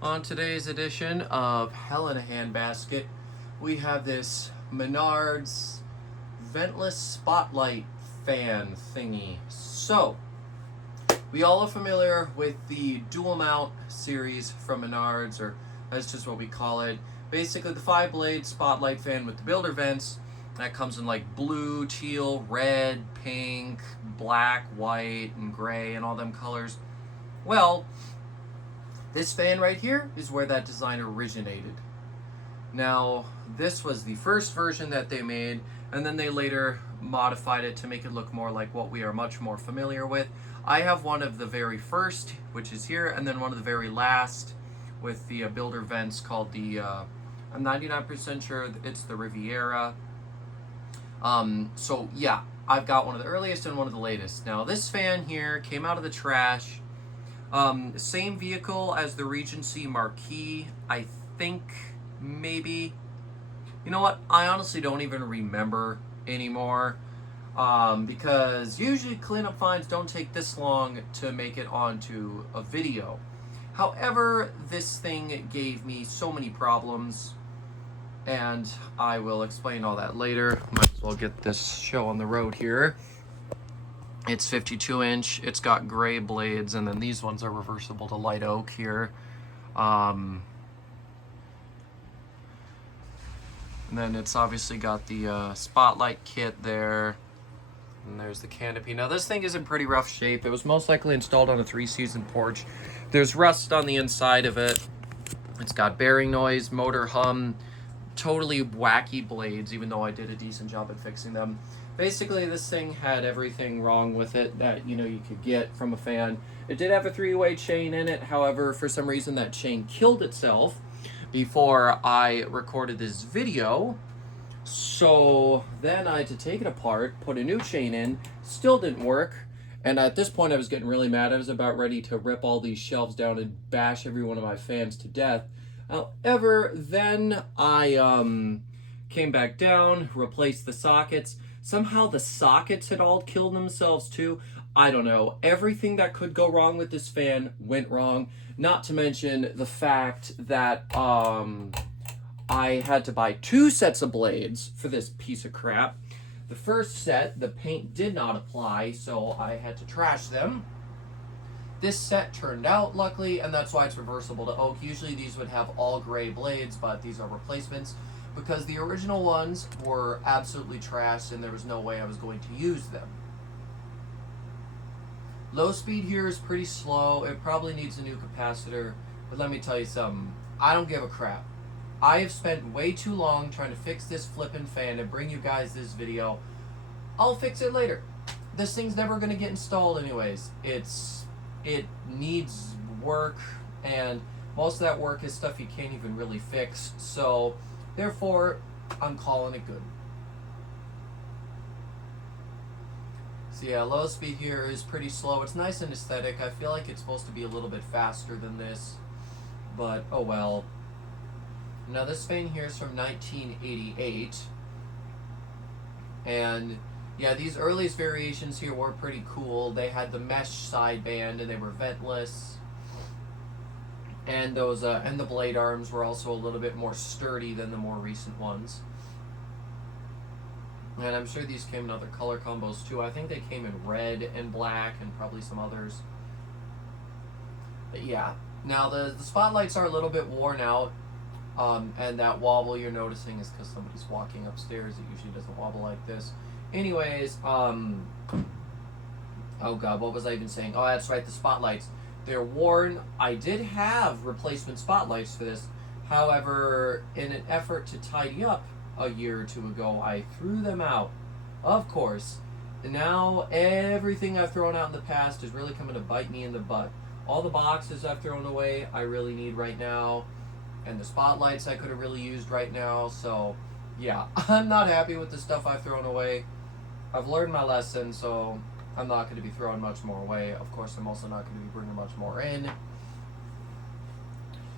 On today's edition of Hell in a Handbasket, we have this Menards ventless spotlight fan thingy. So, we all are familiar with the dual mount series from Menards, or that's just what we call it. Basically, the 5-blade spotlight fan with the builder vents that comes in like blue, teal, red, pink, black, white, and gray, and all them colors. Well, this fan right here is where that design originated. Now, this was the first version that they made, and then they later modified it to make it look more like what we are much more familiar with. I have one of the very first, which is here, and then one of the very last with the builder vents called the, I'm 99% sure it's the Riviera. So yeah, I've got one of the earliest and one of the latest. Now, this fan here came out of the trash. Same vehicle as the Regency Marquis, I think, maybe. You know what? I honestly don't even remember anymore. Because usually cleanup finds don't take this long to make it onto a video. However, this thing gave me so many problems, and I will explain all that later. Might as well get this show on the road here. It's 52 inch, it's got gray blades, and then these ones are reversible to light oak here. And then it's obviously got the spotlight kit there. And there's the canopy. Now this thing is in pretty rough shape. It was most likely installed on a 3-season porch. There's rust on the inside of it. It's got bearing noise, motor hum, totally wacky blades, even though I did a decent job at fixing them. Basically, this thing had everything wrong with it that you could get from a fan. It did have a 3-way chain in it. However, for some reason that chain killed itself before I recorded this video. So then I had to take it apart, put a new chain in, still didn't work. And at this point I was getting really mad. I was about ready to rip all these shelves down and bash every one of my fans to death. However, then I came back down, replaced the sockets. Somehow the sockets had all killed themselves too. I don't know. Everything that could go wrong with this fan went wrong. Not to mention the fact that I had to buy 2 sets of blades for this piece of crap. The first set, the paint did not apply, so I had to trash them. This set turned out, luckily, and that's why it's reversible to oak. Usually these would have all gray blades, but these are replacements because the original ones were absolutely trashed and there was no way I was going to use them. Low speed here is pretty slow. It probably needs a new capacitor, but let me tell you something. I don't give a crap. I have spent way too long trying to fix this flippin' fan and bring you guys this video. I'll fix it later. This thing's never going to get installed anyways. It needs work, and most of that work is stuff you can't even really fix. So, therefore, I'm calling it good. So yeah, low speed here is pretty slow. It's nice and aesthetic. I feel like it's supposed to be a little bit faster than this, but oh well. Now this fan here is from 1988, and yeah, these earliest variations here were pretty cool. They had the mesh sideband and they were ventless, and those and the blade arms were also a little bit more sturdy than the more recent ones. And I'm sure these came in other color combos too. I think they came in red and black and probably some others. But yeah, now the spotlights are a little bit worn out. And that wobble you're noticing is because somebody's walking upstairs. It usually doesn't wobble like this. Anyways, oh god, what was I even saying? Oh, that's right, the spotlights. They're worn. I did have replacement spotlights for this. However, in an effort to tidy up a year or two ago, I threw them out. Of course. And now everything I've thrown out in the past is really coming to bite me in the butt. All the boxes I've thrown away, I really need right now. And the spotlights I could have really used right now. So, yeah, I'm not happy with the stuff I've thrown away. I've learned my lesson, so I'm not going to be throwing much more away. Of course, I'm also not going to be bringing much more in.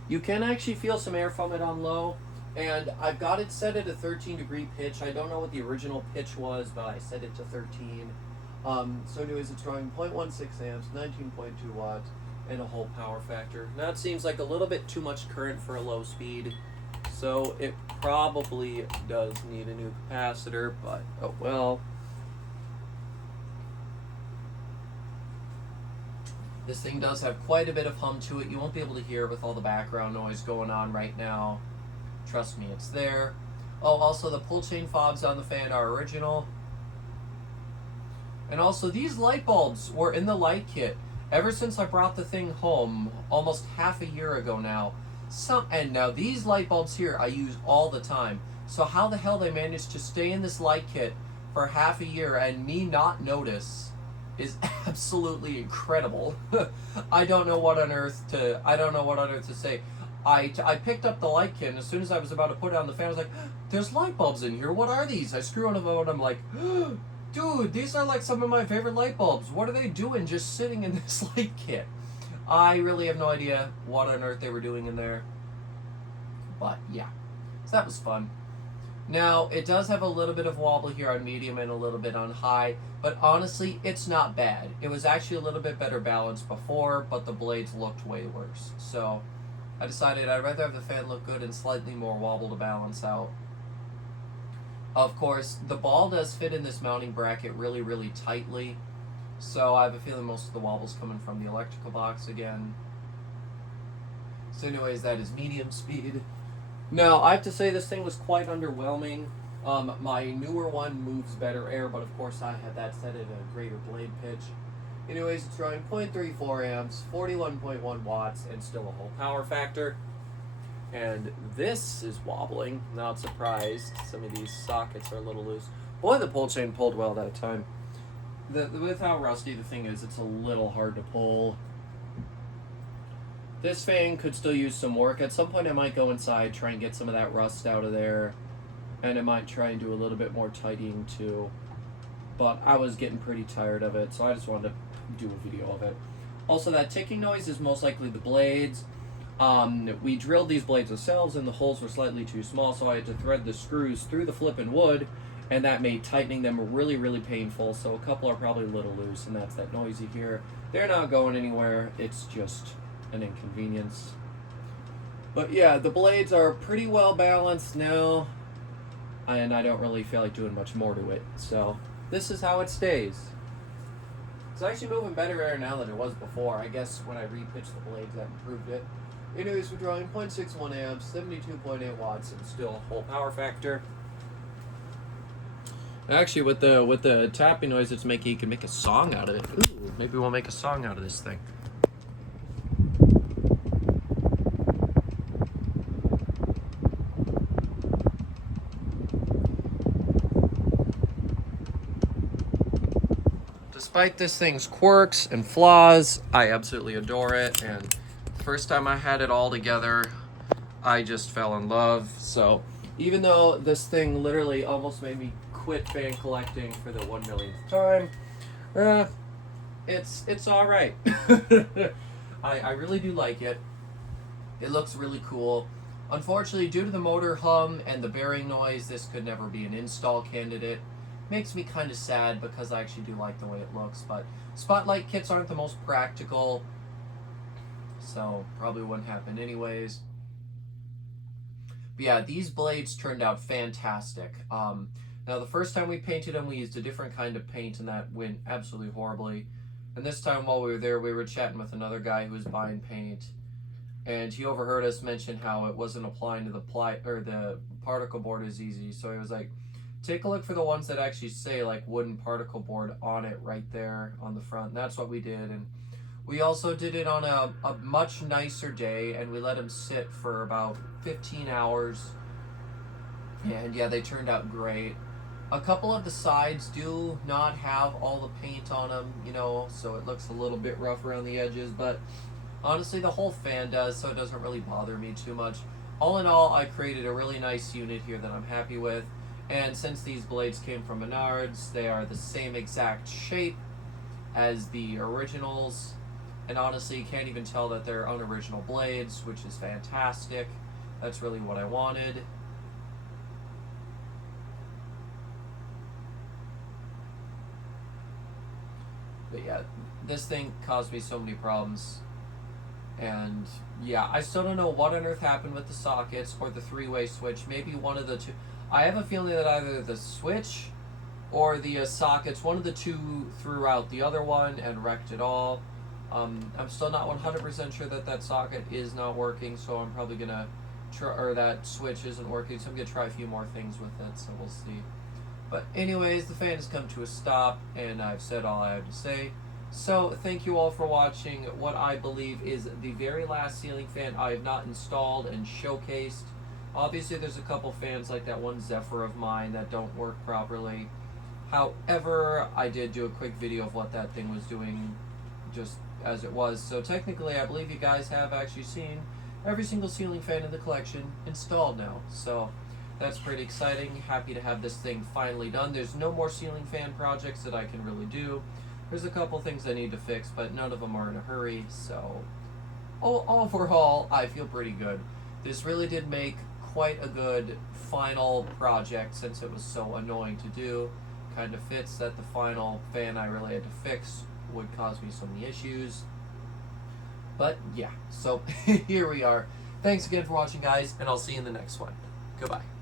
You can actually feel some air from it on low. And I've got it set at a 13-degree pitch. I don't know what the original pitch was, but I set it to 13. So anyways, it's drawing 0.16 amps, 19.2 watts. and a whole power factor. Now it seems like a little bit too much current for a low speed, so it probably does need a new capacitor, but oh well. This thing does have quite a bit of hum to it. You won't be able to hear it with all the background noise going on right now. Trust me, it's there. Oh, also the pull chain fobs on the fan are original. And also these light bulbs were in the light kit ever since I brought the thing home almost half a year ago now. And now these light bulbs here I use all the time. So how the hell they managed to stay in this light kit for half a year and me not notice is absolutely incredible. I don't know what on earth to say. I picked up the light kit, and as soon as I was about to put it on the fan, I was like, there's light bulbs in here. What are these? I screw on them out, and I'm like, dude, these are like some of my favorite light bulbs. What are they doing just sitting in this light kit? I really have no idea what on earth they were doing in there. But yeah, so that was fun. Now, it does have a little bit of wobble here on medium and a little bit on high, but honestly, it's not bad. It was actually a little bit better balanced before, but the blades looked way worse. So I decided I'd rather have the fan look good and slightly more wobble to balance out. Of course, the ball does fit in this mounting bracket really, really tightly, so I have a feeling most of the wobble's coming from the electrical box again. So anyways, that is medium speed. Now, I have to say this thing was quite underwhelming. My newer one moves better air, but of course I had that set at a greater blade pitch. Anyways, it's drawing 0.34 amps, 41.1 watts, and still a whole power factor. And this is wobbling. Not surprised. Some of these sockets are a little loose. Boy, the pull chain pulled well that time. With how rusty the thing is, it's a little hard to pull. This fan could still use some work. At some point I might go inside, try and get some of that rust out of there. And I might try and do a little bit more tidying too. But I was getting pretty tired of it, so I just wanted to do a video of it. Also, that ticking noise is most likely the blades. We drilled these blades ourselves and the holes were slightly too small, so I had to thread the screws through the flipping wood, and that made tightening them really, really painful. So a couple are probably a little loose, and that's that noise you hear. They're not going anywhere. It's just an inconvenience. But yeah, the blades are pretty well balanced now, and I don't really feel like doing much more to it. So this is how it stays. It's actually moving better air now than it was before. I guess when I repitched the blades, that improved it. Anyways, we're drawing 0.61 amps, 72.8 watts, and still a whole power factor. Actually, with the tapping noise it's making, you can make a song out of it. Ooh, maybe we'll make a song out of this thing. Despite this thing's quirks and flaws, I absolutely adore it, and the first time I had it all together, I just fell in love. So even though this thing literally almost made me quit fan collecting for the 1 millionth time, it's all right. I really do like it. It looks really cool. Unfortunately, due to the motor hum and the bearing noise, this could never be an install candidate. Makes me kind of sad because I actually do like the way it looks, but spotlight kits aren't the most practical, so probably wouldn't happen anyways. But yeah, these blades turned out fantastic. Now the first time we painted them, we used a different kind of paint, and that went absolutely horribly. And this time while we were there, we were chatting with another guy who was buying paint, and he overheard us mention how it wasn't applying to the particle board as easy. So he was like, take a look for the ones that actually say like wooden particle board on it right there on the front. And that's what we did. And we also did it on a much nicer day, and we let them sit for about 15 hours. And yeah, they turned out great. A couple of the sides do not have all the paint on them, you know, so it looks a little bit rough around the edges, but honestly the whole fan does, so it doesn't really bother me too much. All in all, I created a really nice unit here that I'm happy with. And since these blades came from Menards, they are the same exact shape as the originals. And honestly, you can't even tell that they're unoriginal blades, which is fantastic. That's really what I wanted. But yeah, this thing caused me so many problems. And yeah, I still don't know what on earth happened with the sockets or the three-way switch. Maybe one of the two. I have a feeling that either the switch or the sockets, one of the two threw out the other one and wrecked it all. I'm still not 100% sure that that socket is not working, so I'm probably gonna try, or that switch isn't working, so I'm gonna try a few more things with it, so we'll see. But anyways, the fan has come to a stop, and I've said all I have to say. So thank you all for watching what I believe is the very last ceiling fan I have not installed and showcased. Obviously, there's a couple fans like that one Zephyr of mine that don't work properly. However, I did do a quick video of what that thing was doing just as it was. So technically, I believe you guys have actually seen every single ceiling fan in the collection installed now. So that's pretty exciting. Happy to have this thing finally done. There's no more ceiling fan projects that I can really do. There's a couple things I need to fix, but none of them are in a hurry. So overall, I feel pretty good. This really did make quite a good final project since it was so annoying to do. Kind of fits that the final fan I really had to fix would cause me so many issues. But yeah, so here we are. Thanks again for watching, guys, and I'll see you in the next one. Goodbye.